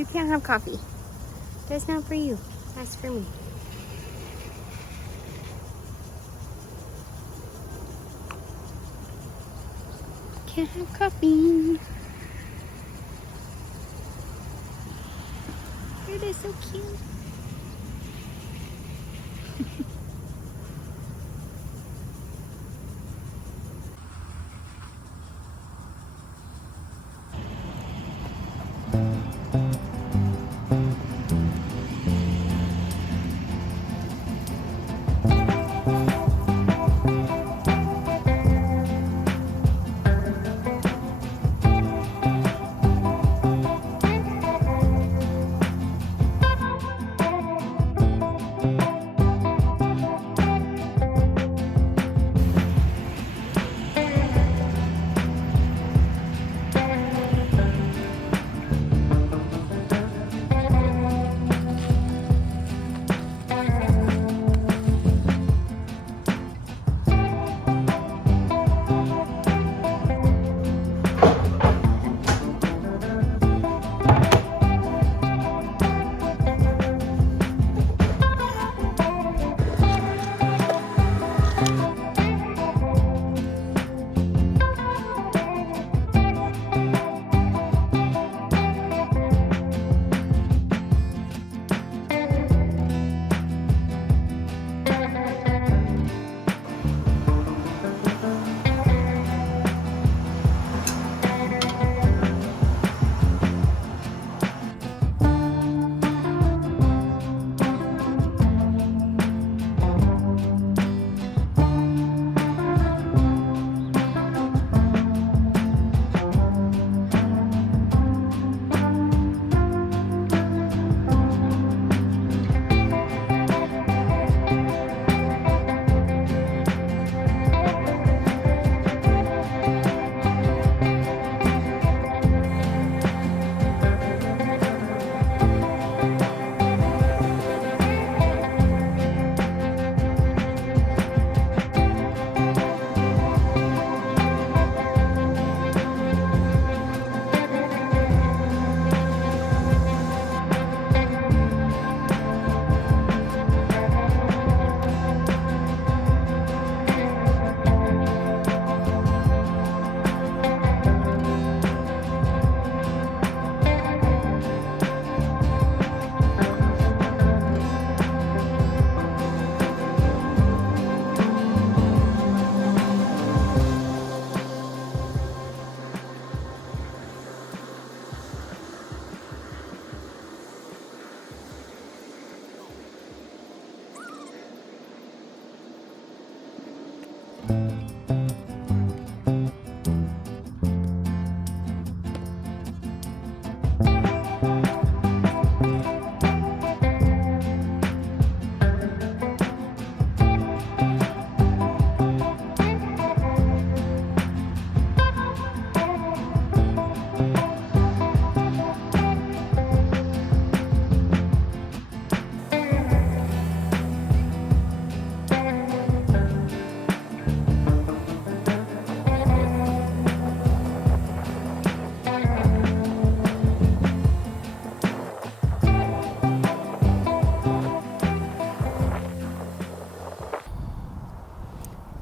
You can't have coffee. That's not for you. That's for me. Can't have coffee. It is so cute.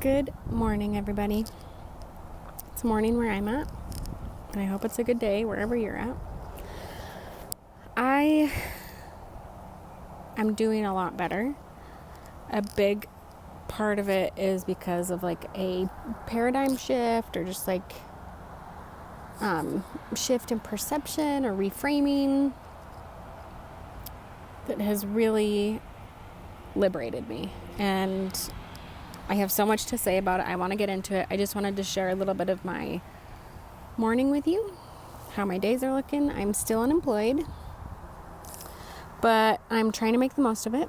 Good morning, everybody. It's morning where I'm at, and I hope it's a good day wherever you're at. I am doing a lot better. A big part of it is because of like a paradigm shift or just like shift in perception or reframing that has really liberated me. And I have so much to say about it. I want to get into it. I just wanted to share a little bit of my morning with you, how my days are looking. I'm still unemployed, but I'm trying to make the most of it.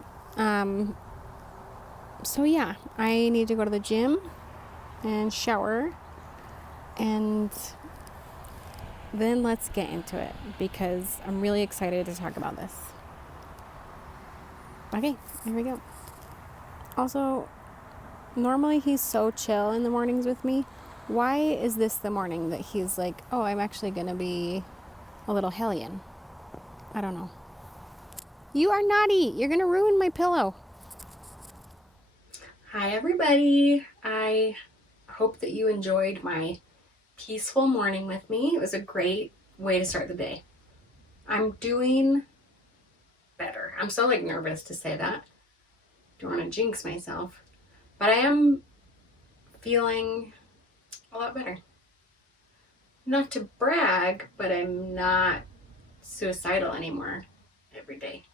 So yeah, I need to go to the gym and shower, and then let's get into it because I'm really excited to talk about this. Okay, here we go. Also, normally he's so chill in the mornings with me. Why is this the morning that he's like, oh, I'm actually going to be a little hellion? I don't know. You are naughty. You're going to ruin my pillow. Hi, everybody. I hope that you enjoyed my peaceful morning with me. It was a great way to start the day. I'm doing better. I'm so nervous to say that. Don't want to jinx myself. But I am feeling a lot better. Not to brag, but I'm not suicidal anymore every day.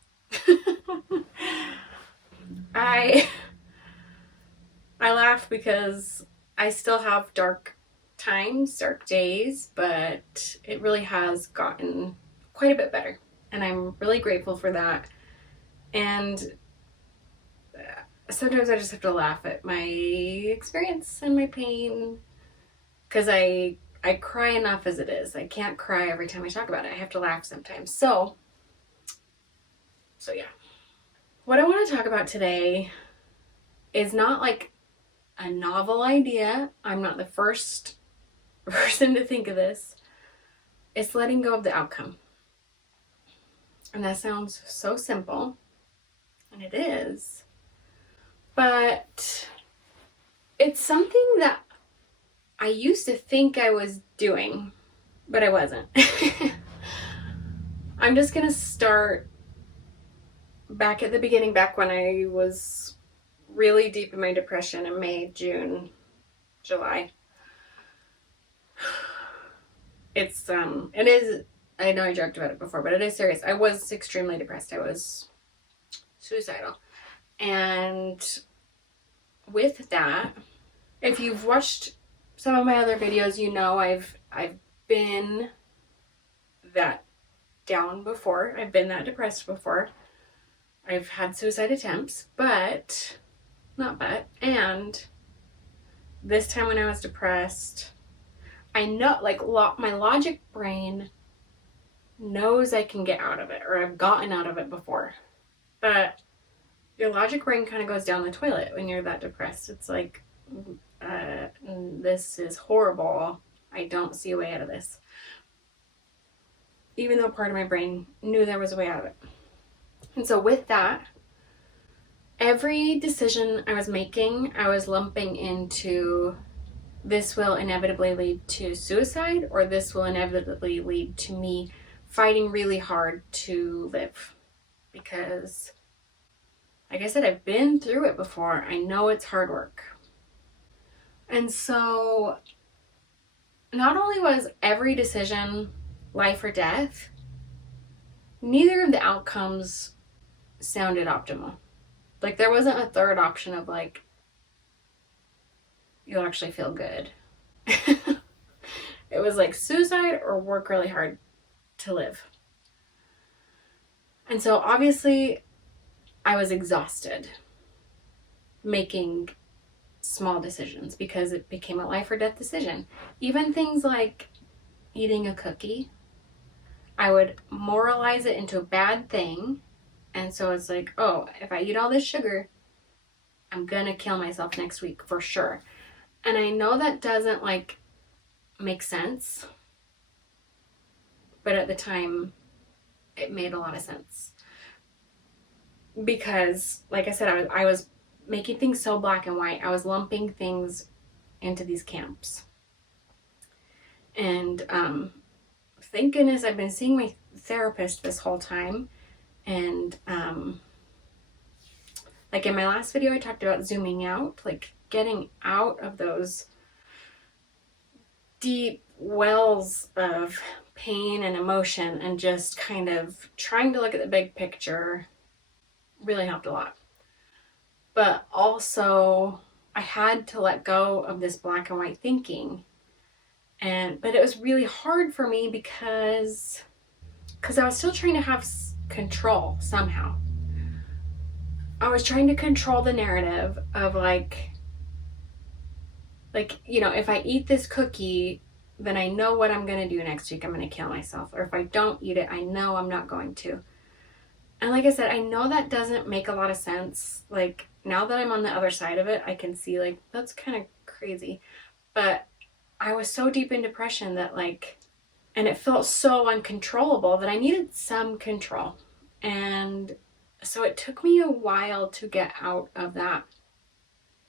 I laugh because I still have dark times, dark days, but it really has gotten quite a bit better. And I'm really grateful for that. And sometimes I just have to laugh at my experience and my pain because I cry enough as it is. I can't cry every time I talk about it. I have to laugh sometimes. So yeah. What I want to talk about today is not a novel idea. I'm not the first person to think of this. It's letting go of the outcome. And that sounds so simple, and it is. But it's something that I used to think I was doing, but I wasn't. I'm just going to start back at the beginning, back when I was really deep in my depression in May, June, July. It is, I know I joked about it before, but it is serious. I was extremely depressed. I was suicidal. And with that, if you've watched some of my other videos, you know I've been that down before. I've been that depressed before. I've had suicide attempts, and this time when I was depressed, I know, my logic brain knows I can get out of it, or I've gotten out of it before. But your logic brain kind of goes down the toilet when you're that depressed. It's like, this is horrible. I don't see a way out of this. Even though part of my brain knew there was a way out of it. And so with that, every decision I was making, I was lumping into, this will inevitably lead to suicide, or this will inevitably lead to me fighting really hard to live. Because, like I said, I've been through it before. I know it's hard work. And so, not only was every decision life or death, neither of the outcomes sounded optimal. There wasn't a third option of you'll actually feel good. It was suicide or work really hard to live. And so obviously I was exhausted making small decisions because it became a life or death decision. Even things like eating a cookie, I would moralize it into a bad thing. And so it's oh, if I eat all this sugar, I'm gonna kill myself next week for sure. And I know that doesn't make sense, but at the time it made a lot of sense. Because, like I said, I was making things so black and white. I was lumping things into these camps. And thank goodness I've been seeing my therapist this whole time. And in my last video, I talked about zooming out, getting out of those deep wells of pain and emotion and just kind of trying to look at the big picture really helped a lot. But also, I had to let go of this black and white thinking. But it was really hard for me because I was still trying to have control somehow. I was trying to control the narrative of if I eat this cookie, then I know what I'm going to do next week. I'm going to kill myself. Or if I don't eat it, I know I'm not going to. And like I said, I know that doesn't make a lot of sense. Now that I'm on the other side of it, I can see that's kind of crazy. But I was so deep in depression that And it felt so uncontrollable that I needed some control. And so it took me a while to get out of that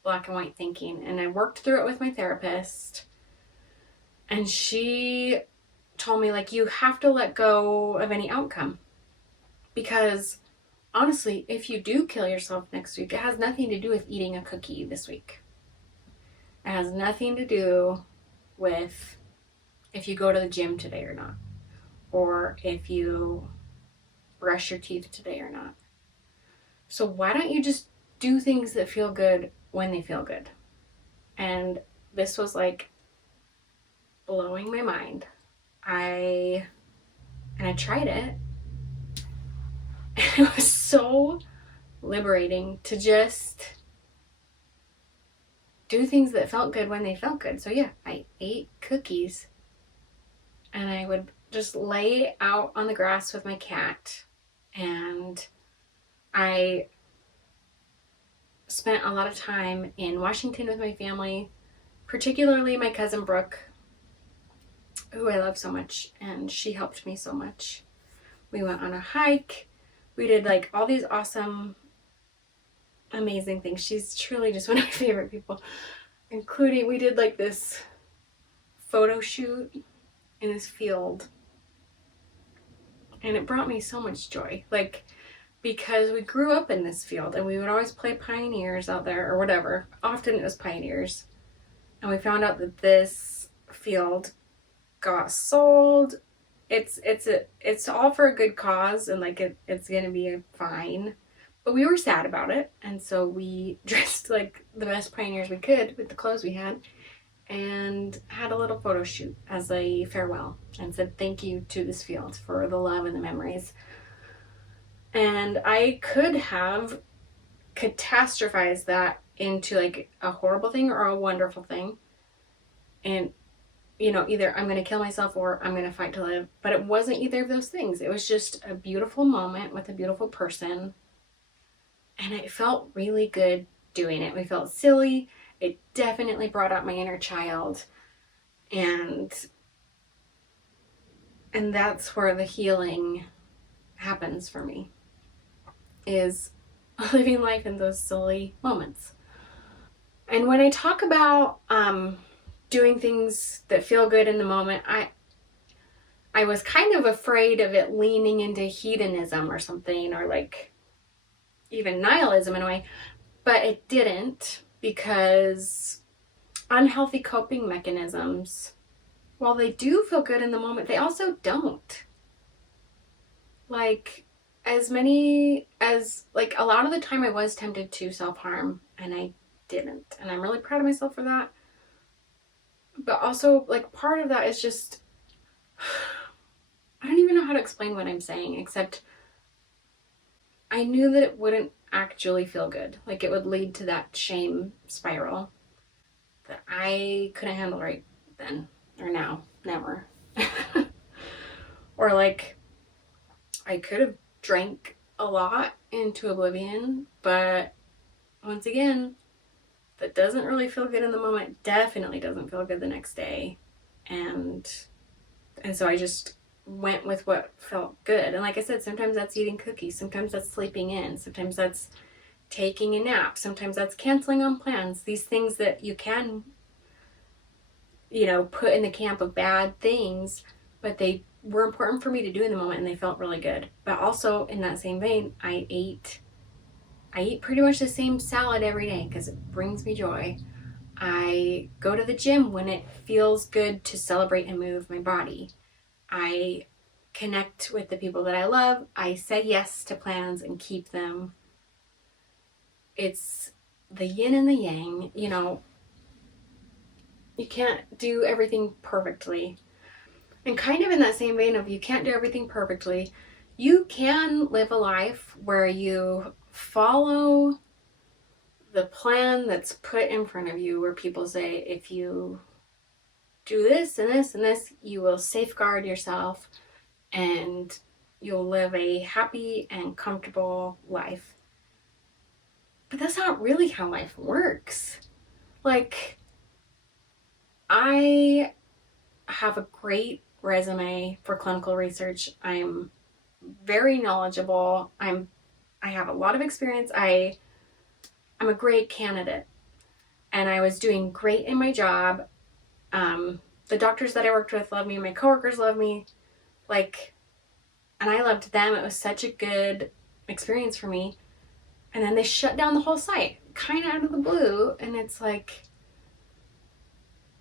black and white thinking. And I worked through it with my therapist. And she told me, like, you have to let go of any outcome. Because honestly, if you do kill yourself next week, it has nothing to do with eating a cookie this week. It has nothing to do with if you go to the gym today or not, or if you brush your teeth today or not. So why don't you just do things that feel good when they feel good? And this was like blowing my mind. I tried it. And it was so liberating to just do things that felt good when they felt good. So yeah, I ate cookies and I would just lay out on the grass with my cat, and I spent a lot of time in Washington with my family, particularly my cousin Brooke, who I love so much, and she helped me so much. We went on a hike. We did like all these awesome, amazing things. She's truly just one of my favorite people, including we did like this photo shoot in this field, and it brought me so much joy. Like, because we grew up in this field and we would always play Pioneers out there or whatever. Often it was Pioneers. And we found out that this field got sold. It's all for a good cause, and like it's gonna be fine. But we were sad about it, and so we dressed like the best Pioneers we could with the clothes we had and had a little photo shoot as a farewell and said thank you to this field for the love and the memories. And I could have catastrophized that into like a horrible thing or a wonderful thing. And, you know, either I'm going to kill myself or I'm going to fight to live. But it wasn't either of those things. It was just a beautiful moment with a beautiful person. And it felt really good doing it. We felt silly. It definitely brought out my inner child. And that's where the healing happens for me, is living life in those silly moments. And when I talk about doing things that feel good in the moment, I was kind of afraid of it leaning into hedonism or something, or like even nihilism in a way, but it didn't, because unhealthy coping mechanisms, while they do feel good in the moment, they also don't. Like, as many as, like, a lot of the time I was tempted to self-harm and I didn't, and I'm really proud of myself for that. But also, like, part of that is just, I don't even know how to explain what I'm saying, except I knew that it wouldn't actually feel good. Like, it would lead to that shame spiral that I couldn't handle right then or now. Never. Or like, I could have drank a lot into oblivion, but once again, that doesn't really feel good in the moment. Definitely doesn't feel good the next day. And so I just went with what felt good. And like I said, sometimes that's eating cookies, sometimes that's sleeping in, sometimes that's taking a nap, sometimes that's canceling on plans. These things that you can, you know, put in the camp of bad things, but they were important for me to do in the moment and they felt really good. But also in that same vein, I eat pretty much the same salad every day because it brings me joy. I go to the gym when it feels good to celebrate and move my body. I connect with the people that I love. I say yes to plans and keep them. It's the yin and the yang. You know, you can't do everything perfectly. And kind of in that same vein of you can't do everything perfectly, you can live a life where you follow the plan that's put in front of you, where people say, if you do this and this and this, you will safeguard yourself and you'll live a happy and comfortable life. But that's not really how life works. Like, I have a great resume for clinical research. I'm very knowledgeable. I have a lot of experience. I'm a great candidate, and I was doing great in my job. The doctors that I worked with loved me. My coworkers loved me. And I loved them. It was such a good experience for me. And then they shut down the whole site, kind of out of the blue. And it's like,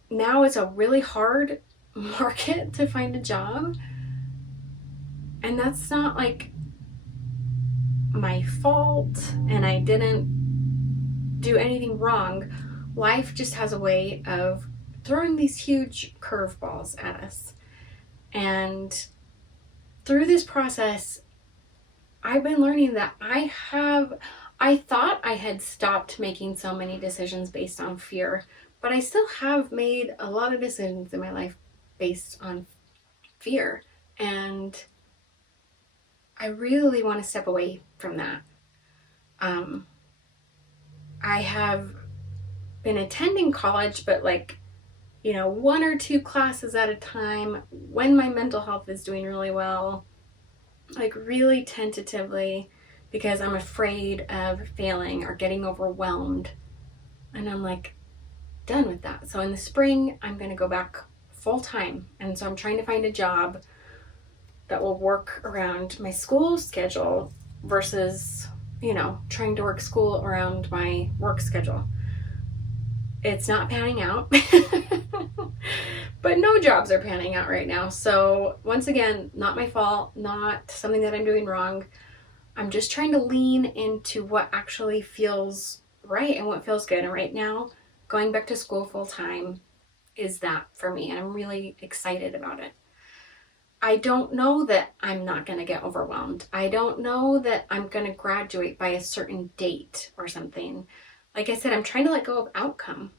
now it's a really hard market to find a job. And that's not like my fault, and I didn't do anything wrong. Life just has a way of throwing these huge curveballs at us. And through this process, I've been learning that I thought I had stopped making so many decisions based on fear, but I still have made a lot of decisions in my life based on fear. And I really want to step away from that. I have been attending college, but one or two classes at a time when my mental health is doing really well, really tentatively, because I'm afraid of failing or getting overwhelmed. And I'm done with that. So in the spring, I'm going to go back full time. And so I'm trying to find a job that will work around my school schedule versus, trying to work school around my work schedule. It's not panning out, but no jobs are panning out right now. So once again, not my fault, not something that I'm doing wrong. I'm just trying to lean into what actually feels right and what feels good. And right now, going back to school full time is that for me. And I'm really excited about it. I don't know that I'm not going to get overwhelmed. I don't know that I'm going to graduate by a certain date or something. Like I said, I'm trying to let go of outcome.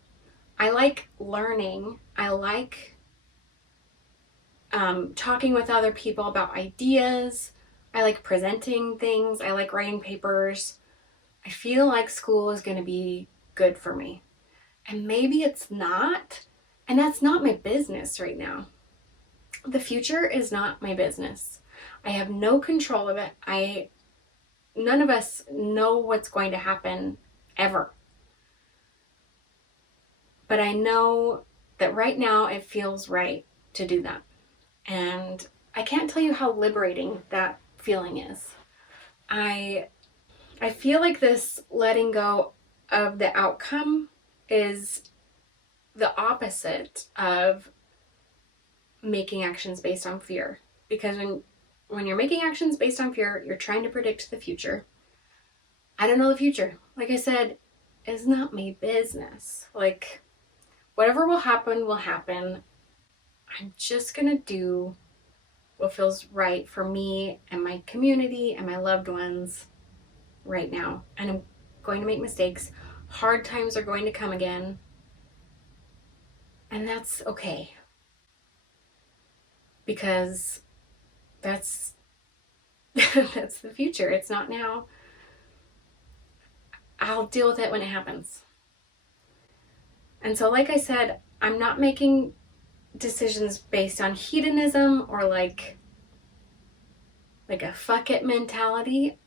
I like learning. I like talking with other people about ideas. I like presenting things. I like writing papers. I feel like school is going to be good for me. And maybe it's not. And that's not my business right now. The future is not my business. I have no control of it. None of us know what's going to happen ever. But I know that right now it feels right to do that. And I can't tell you how liberating that feeling is. I feel like this letting go of the outcome is the opposite of making actions based on fear. Because when you're making actions based on fear, you're trying to predict the future. I don't know the future. Like I said, it's not my business. Whatever will happen, will happen. I'm just gonna do what feels right for me and my community and my loved ones right now. And I'm going to make mistakes. Hard times are going to come again. And that's okay. Because that's the future. It's not now. I'll deal with it when it happens. And so, like I said, I'm not making decisions based on hedonism or like a fuck it mentality.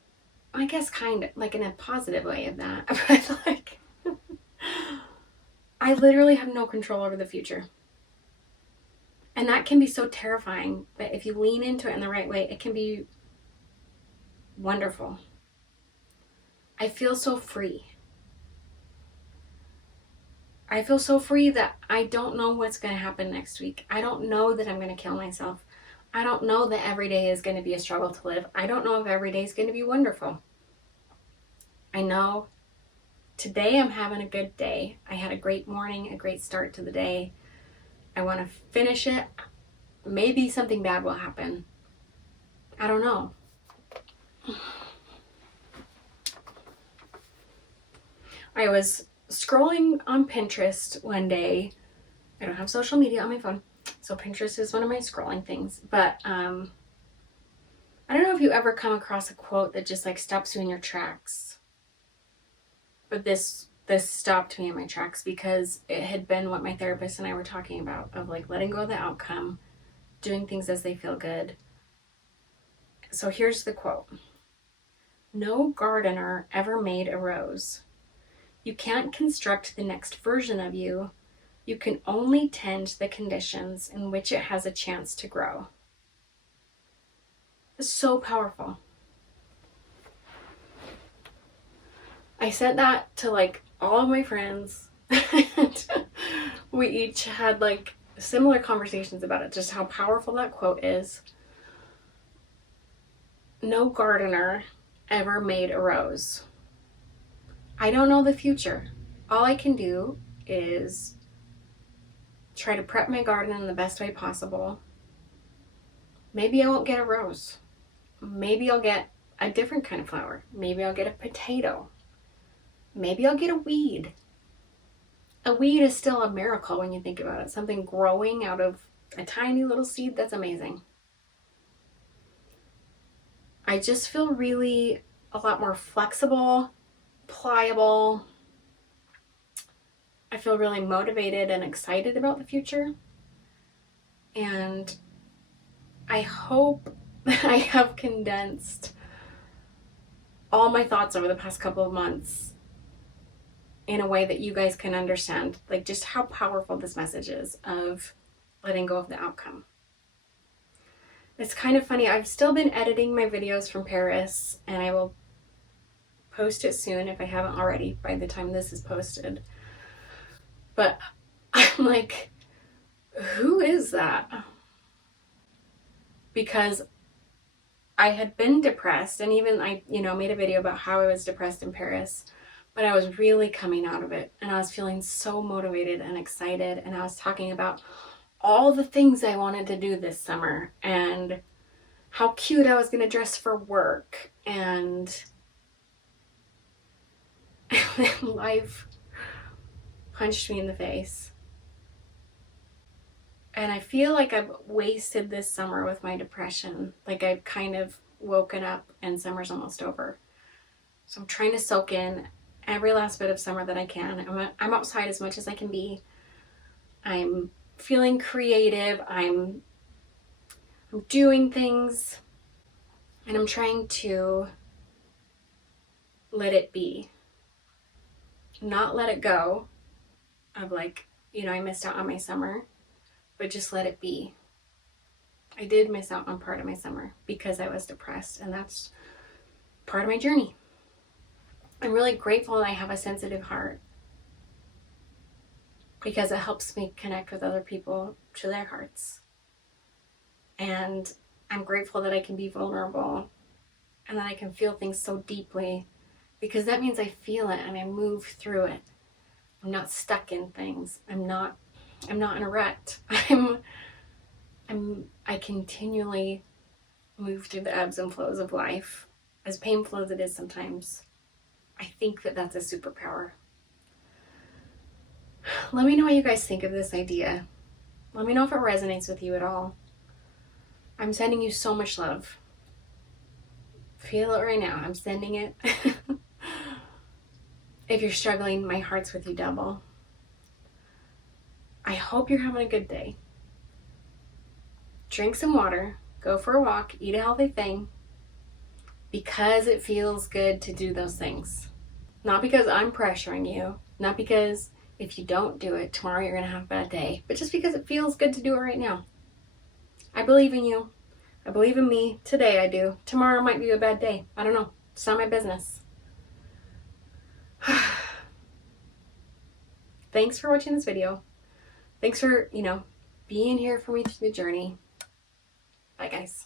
I guess kind of in a positive way of that. But I literally have no control over the future. And that can be so terrifying, but if you lean into it in the right way, it can be wonderful. I feel so free. I feel so free that I don't know what's going to happen next week. I don't know that I'm going to kill myself. I don't know that every day is going to be a struggle to live. I don't know if every day is going to be wonderful. I know today I'm having a good day. I had a great morning, a great start to the day. I want to finish it. Maybe something bad will happen. I don't know. I was scrolling on Pinterest one day. I don't have social media on my phone, so Pinterest is one of my scrolling things. But I don't know if you ever come across a quote that just stops you in your tracks. But this stopped me in my tracks because it had been what my therapist and I were talking about, of letting go of the outcome doing things as they feel good. So here's the quote. No gardener ever made a rose. You can't construct the next version of you. You can only tend the conditions in which it has a chance to grow. It's so powerful. I said that to like all of my friends. We each had like similar conversations about it, just how powerful that quote is. No gardener ever made a rose. I don't know the future. All I can do is try to prep my garden in the best way possible. Maybe I won't get a rose. Maybe I'll get a different kind of flower. Maybe I'll get a potato. Maybe I'll get a weed. A weed is still a miracle when you think about it. Something growing out of a tiny little seed, that's amazing. I just feel really a lot more flexible, pliable. I feel really motivated and excited about the future. And I hope that I have condensed all my thoughts over the past couple of months in a way that you guys can understand, like just how powerful this message is of letting go of the outcome. It's kind of funny. I've still been editing my videos from Paris, and I will post it soon if I haven't already by the time this is posted. But I'm like, who is that? Because I had been depressed, and even I, made a video about how I was depressed in Paris, but I was really coming out of it, and I was feeling so motivated and excited, and I was talking about all the things I wanted to do this summer, and how cute I was going to dress for work, and life punched me in the face. And I feel like I've wasted this summer with my depression. Like I've kind of woken up and summer's almost over. So I'm trying to soak in every last bit of summer that I can. I'm outside as much as I can be. I'm feeling creative. I'm doing things. And I'm trying to let it be. Not let it go of like, I missed out on my summer. But just let it be. I did miss out on part of my summer because I was depressed, and that's part of my journey. I'm really grateful that I have a sensitive heart because it helps me connect with other people to their hearts. And I'm grateful that I can be vulnerable and that I can feel things so deeply, because that means I feel it and I move through it. I'm not stuck in things. I'm not in a rut. I continually move through the ebbs and flows of life, as painful as it is sometimes. I think that that's a superpower. Let me know what you guys think of this idea. Let me know if it resonates with you at all. I'm sending you so much love. Feel it right now. I'm sending it. If you're struggling, my heart's with you double. I hope you're having a good day. Drink some water, go for a walk, eat a healthy thing, because it feels good to do those things. Not because I'm pressuring you, not because if you don't do it, tomorrow you're going to have a bad day, but just because it feels good to do it right now. I believe in you. I believe in me. Today I do. Tomorrow might be a bad day. I don't know. It's not my business. Thanks for watching this video. Thanks for, being here for me through the journey. Bye, guys.